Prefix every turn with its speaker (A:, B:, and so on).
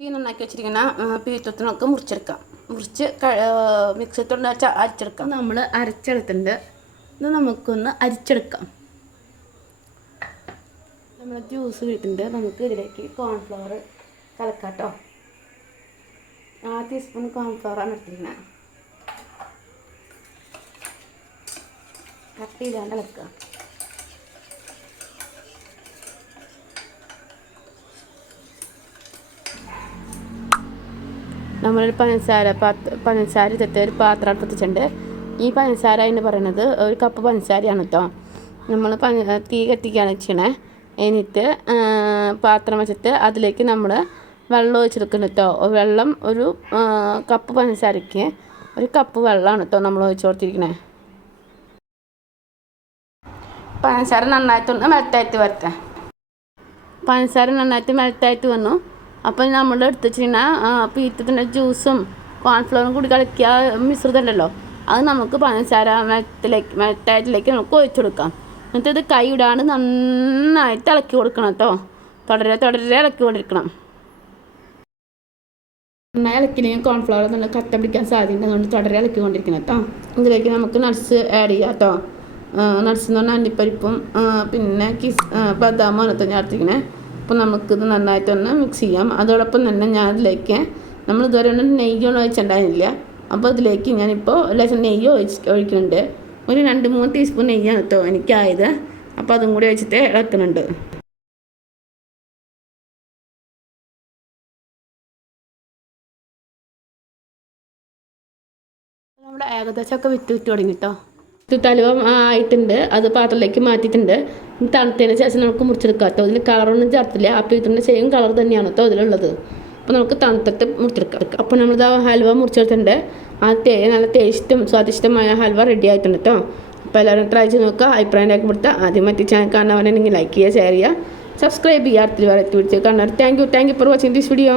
A: ഈ നന്നാക്കി വെച്ചിരിക്കുന്ന പീത്തത്തിനൊക്കെ മുറിച്ചെടുക്കാം. മുറിച്ച് മിക്സത്തോണ്ട് അരച്ചെടുക്കാം. നമ്മൾ അരച്ചെടുത്തിട്ടുണ്ട്. ഇത് നമുക്കൊന്ന് അരിച്ചെടുക്കാം. നമ്മൾ ജ്യൂസ് വീട്ടിന്റെ നമുക്ക് ഇതിലേക്ക് കോൺഫ്ലവർ കലക്കാട്ടോ. ആ ടീസ്പൂൺ കോൺഫ്ലവറാണ് എടുത്തിരിക്കുന്നത് കട്ട് ചെയ്താണ്ട് ഇളക്കുക നമ്മളൊരു പഞ്ചസാര പാത്ര പഞ്ചസാര ഇട്ടിട്ട് ഒരു പാത്രം അടുപ്പത്തിച്ചിട്ടുണ്ട് ഈ പഞ്ചസാര എന്ന് പറയുന്നത് ഒരു കപ്പ് പഞ്ചസാരയാണ് കേട്ടോ നമ്മൾ പഞ്ച തീ കത്തിക്കുകയാണ് വെച്ചണേ എന്നിട്ട് പാത്രം വെച്ചിട്ട് അതിലേക്ക് നമ്മൾ വെള്ളം ഒഴിച്ചെടുക്കണം കേട്ടോ വെള്ളം ഒരു കപ്പ് പഞ്ചസാരയ്ക്ക് ഒരു കപ്പ് വെള്ളമാണ് കേട്ടോ നമ്മൾ ഒഴിച്ചു കൊടുത്തിരിക്കണേ. പഞ്ചസാര നന്നായിട്ടൊന്ന് മെൽറ്റായിട്ട് വരട്ടെ. പഞ്ചസാര നന്നായിട്ട് മെൽറ്റായിട്ട് വന്നു. അപ്പം നമ്മൾ എടുത്ത് വെച്ചിട്ടുണ്ടെങ്കിൽ പീറ്റത്തിന്റെ ജ്യൂസും കോൺഫ്ലവറും കൂടി കളിക്കുക മിശ്രിതം ഉണ്ടല്ലോ അത് നമുക്ക് പഞ്ചസാര മെത്തിലേക്ക് മെത്തായിട്ടിലേക്ക് നമുക്ക് ഒഴിച്ചു കൊടുക്കാം. എന്നിട്ട് ഇത് കൈ ഇടാണ്ട് നന്നായിട്ട് ഇളക്കി കൊടുക്കണം കേട്ടോ. തുടരെ തുടരെ ഇളക്കി കൊണ്ടിരിക്കണം. നന്നായി ഇളക്കില്ലെങ്കിൽ കോൺഫ്ലവർ നല്ല കത്ത പിടിക്കാൻ സാധ്യത അതുകൊണ്ട് തുടരെ ഇളക്കി കൊണ്ടിരിക്കണം കേട്ടോ. ഇതിലേക്ക് നമുക്ക് നട്ട്സ് ആഡ് ചെയ്യാം കേട്ടോ. നട്ട്സ് എന്ന് പറഞ്ഞാൽ അണ്ടിപ്പരിപ്പും പിന്നെ കിസ് ബദാമും ഞാൻ ചേർത്തിരിക്കണേ അപ്പോൾ നമുക്കിത് നന്നായിട്ടൊന്ന് മിക്സ് ചെയ്യാം. അതോടൊപ്പം തന്നെ ഞാൻ അതിലേക്ക് നമ്മൾ ഇതുവരെ ഒന്നും നെയ്യൊന്നും ഒഴിച്ചിട്ടുണ്ടായിരുന്നില്ല. അപ്പോൾ അതിലേക്ക് ഞാനിപ്പോൾ ലേശം നെയ്യ് ഒഴിച്ച് ഒഴിക്കുന്നുണ്ട്. ഒരു രണ്ട് മൂന്ന് ടീസ്പൂൺ നെയ്യാണ് കേട്ടോ എനിക്കായത്. അപ്പോൾ അതും കൂടി ഒഴിച്ചിട്ട് ഇളക്കുന്നുണ്ട്. നമ്മുടെ ഏകദേശമൊക്കെ വിറ്റ് വിറ്റ് തുടങ്ങി കേട്ടോ തലുവ ആയിട്ടുണ്ട്. അത് പാത്രത്തിലേക്ക് മാറ്റിയിട്ടുണ്ട്. തണുത്തതിന് ശേഷം നമുക്ക് മുറിച്ചെടുക്കാം കേട്ടോ. കളറൊന്നും ചേർത്തില്ല. ആ പീത്തറിന്റെ സെയിം കളർ തന്നെയാണ് കേട്ടോ ഇതിലുള്ളത്. അപ്പോൾ നമുക്ക് തണുത്തിട്ട് മുറിച്ചെടുക്കാം. അപ്പോൾ നമ്മളിത് ഹൽവ മുറിച്ചെടുത്തിട്ടുണ്ട്. ആ തേ നല്ല ടേസ്റ്റും സ്വാദിഷ്ടമായ ഹൽവ റെഡി ആയിട്ടുണ്ട് കേട്ടോ. അപ്പോൾ എല്ലാവരും ട്രൈ ചെയ്ത് നോക്കുക. അഭിപ്രായം ആദ്യം മറ്റേ ചാനൽ കാണാൻ ലൈക്ക് ചെയ്യുക ഷെയർ ചെയ്യുക. സബ്സ്ക്രൈബ് ചെയ്യുക അടുത്ത എത്തി വിളിച്ച് കാണാറ് thank you thank you for watching this video